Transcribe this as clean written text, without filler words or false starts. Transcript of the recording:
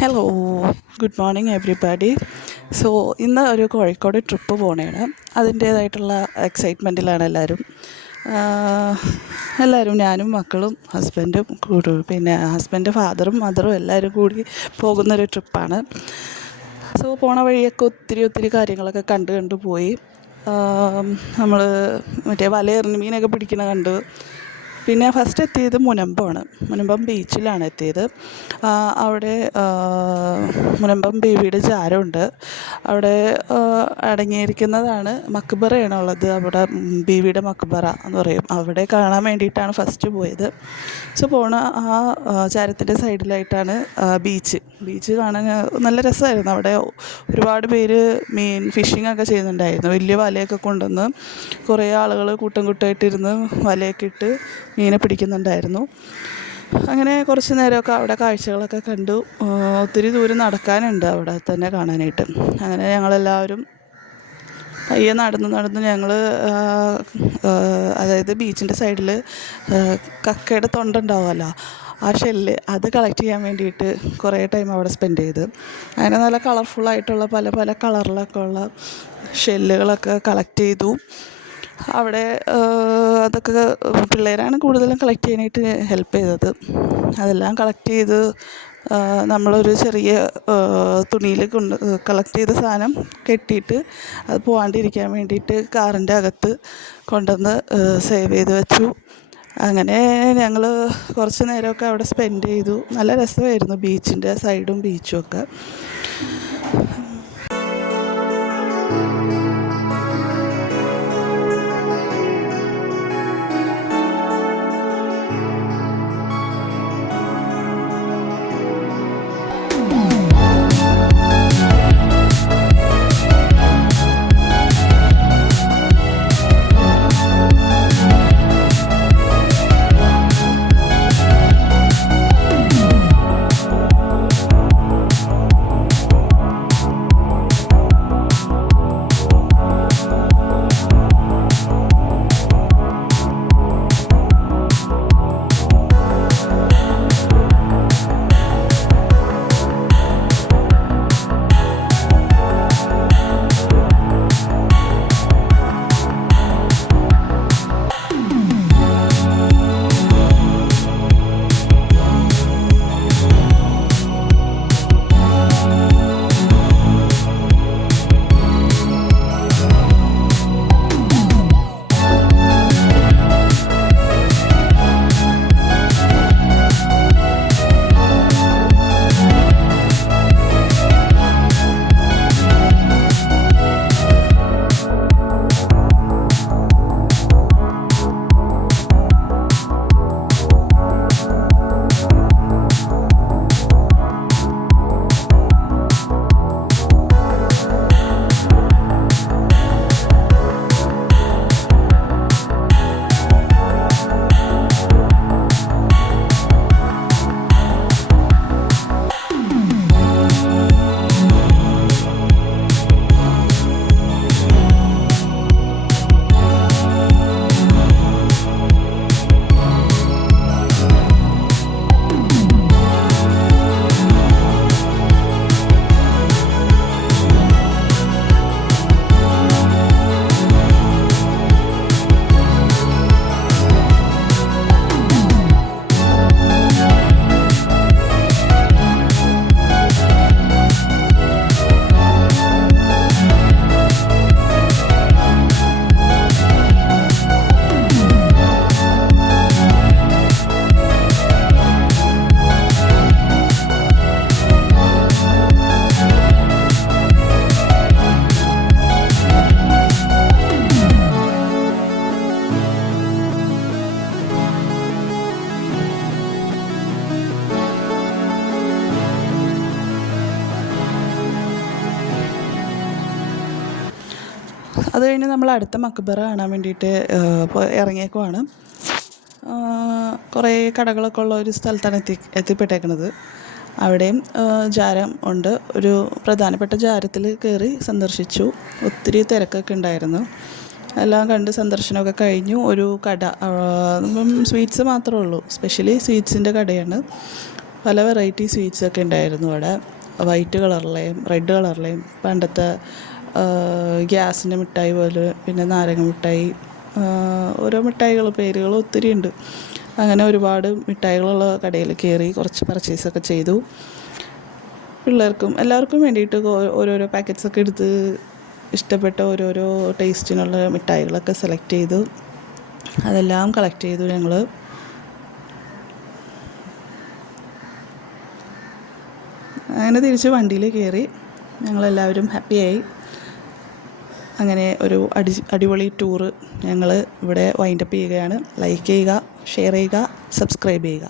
Hello, good morning everybody. So ഇന്ന് ഒരു Kozhikode trip പോകണേണ്. അതിൻ്റേതായിട്ടുള്ള എക്സൈറ്റ്മെൻറ്റിലാണ് എല്ലാവരും ഞാനും മക്കളും ഹസ്ബൻഡും പിന്നെ ഹസ്ബൻഡ് ഫാദറും മദറും എല്ലാവരും കൂടി പോകുന്നൊരു ട്രിപ്പാണ്. സോ പോണ വഴിയൊക്കെ ഒത്തിരി കാര്യങ്ങളൊക്കെ കണ്ടു പോയി. നമ്മൾ മറ്റേ വലയെറിഞ്ഞ് മീനൊക്കെ പിടിക്കണ കണ്ടു. പിന്നെ ഫസ്റ്റ് എത്തിയത് മുനമ്പം ബീച്ചിലാണ് എത്തിയത്. അവിടെ മുനമ്പം ബീവിയുടെ ചാരമുണ്ട്. അവിടെ അടങ്ങിയിരിക്കുന്നതാണ് മക്ബറയാണുള്ളത്. അവിടെ ബീവിയുടെ മക്ബറ എന്ന് പറയും. അവിടെ കാണാൻ വേണ്ടിയിട്ടാണ് ഫസ്റ്റ് പോയത്. സോ ചാരത്തിൻ്റെ സൈഡിലായിട്ടാണ് ബീച്ച് കാണാൻ നല്ല രസമായിരുന്നു. അവിടെ ഒരുപാട് പേര് ഫിഷിംഗ് ഒക്കെ ചെയ്യുന്നുണ്ടായിരുന്നു. വലിയ വലയൊക്കെ കൊണ്ടുവന്ന് കുറേ ആളുകൾ കൂട്ടമായിട്ടിരുന്ന് വലയൊക്കെ ഇട്ട് മീനെ പിടിക്കുന്നുണ്ടായിരുന്നു. അങ്ങനെ കുറച്ച് നേരമൊക്കെ അവിടെ കാഴ്ചകളൊക്കെ കണ്ടു. ഒത്തിരി ദൂരം നടക്കാനുണ്ട് അവിടെ തന്നെ കാണാനായിട്ട്. അങ്ങനെ ഞങ്ങളെല്ലാവരും പയ്യെ നടന്ന് ഞങ്ങൾ അതായത് ബീച്ചിൻ്റെ സൈഡിൽ കക്കയുടെ തൊണ്ടുണ്ടാവുമല്ലോ, ആ ഷെല്ല് അത് കളക്ട് ചെയ്യാൻ വേണ്ടിയിട്ട് കുറേ ടൈം അവിടെ സ്പെൻഡ് ചെയ്ത്. അങ്ങനെ നല്ല കളർഫുള്ളായിട്ടുള്ള പല കളറിലൊക്കെ ഉള്ള ഷെല്ലുകളൊക്കെ കളക്ട് ചെയ്തു. അവിടെ അതൊക്കെ പിള്ളേരാണ് കൂടുതലും കളക്ട് ചെയ്യാനായിട്ട് ഹെൽപ്പ് ചെയ്തത്. അതെല്ലാം കളക്ട് ചെയ്ത് നമ്മളൊരു ചെറിയ തുണിയിൽ കളക്ട് ചെയ്ത സാധനം കെട്ടിയിട്ട് അത് പോകാണ്ടിരിക്കാൻ വേണ്ടിയിട്ട് കാറിൻ്റെ അകത്ത് കൊണ്ടുവന്ന് സേവ് ചെയ്ത് വെച്ചു. അങ്ങനെ ഞങ്ങൾ കുറച്ച് നേരമൊക്കെ അവിടെ സ്പെൻഡ് ചെയ്തു. നല്ല രസമായിരുന്നു ബീച്ചിൻ്റെ സൈഡും ബീച്ചും ഒക്കെ. അത് കഴിഞ്ഞ് നമ്മൾ അടുത്ത മക്ബറ കാണാൻ വേണ്ടിയിട്ട് ഇറങ്ങിയേക്കുവാണ്. കുറേ കടകളൊക്കെ ഉള്ള ഒരു സ്ഥലത്താണ് എത്തിപ്പെട്ടേക്കുന്നത്. അവിടെയും ജാരം ഉണ്ട്. ഒരു പ്രധാനപ്പെട്ട ജാരത്തിൽ കയറി സന്ദർശിച്ചു. ഒത്തിരി തിരക്കൊക്കെ ഉണ്ടായിരുന്നു. എല്ലാം കണ്ട് സന്ദർശനമൊക്കെ കഴിഞ്ഞു. ഒരു കട, സ്വീറ്റ്സ് മാത്രമേ ഉള്ളൂ, സ്പെഷ്യലി സ്വീറ്റ്സിൻ്റെ കടയാണ്. പല വെറൈറ്റി സ്വീറ്റ്സൊക്കെ ഉണ്ടായിരുന്നു അവിടെ. വൈറ്റ് കളറിലെയും റെഡ് കളറിലെയും പണ്ടത്തെ ഗ്യാസിൻ്റെ മിഠായി പോലെ, പിന്നെ നാരങ്ങ മിഠായി, ഓരോ മിഠായികൾ പേരുകൾ ഒത്തിരി ഉണ്ട്. അങ്ങനെ ഒരുപാട് മിഠായികളുള്ള കടയിൽ കയറി കുറച്ച് പർച്ചേസൊക്കെ ചെയ്തു. പിള്ളേർക്കും എല്ലാവർക്കും വേണ്ടിയിട്ട് ഓരോരോ പാക്കറ്റ്സൊക്കെ എടുത്ത് ഇഷ്ടപ്പെട്ട ഓരോരോ ടേസ്റ്റിനുള്ള മിഠായികളൊക്കെ സെലക്ട് ചെയ്തു. അതെല്ലാം കളക്ട് ചെയ്തു ഞങ്ങൾ. അങ്ങനെ തിരിച്ച് വണ്ടിയിൽ കയറി ഞങ്ങളെല്ലാവരും ഹാപ്പിയായി. അങ്ങനെ ഒരു അടിപൊളി ടൂറ് ഞങ്ങൾ ഇവിടെ വൈൻഡപ്പ് ചെയ്യുകയാണ്. ലൈക്ക് ചെയ്യുക, ഷെയർ ചെയ്യുക, സബ്സ്ക്രൈബ് ചെയ്യുക.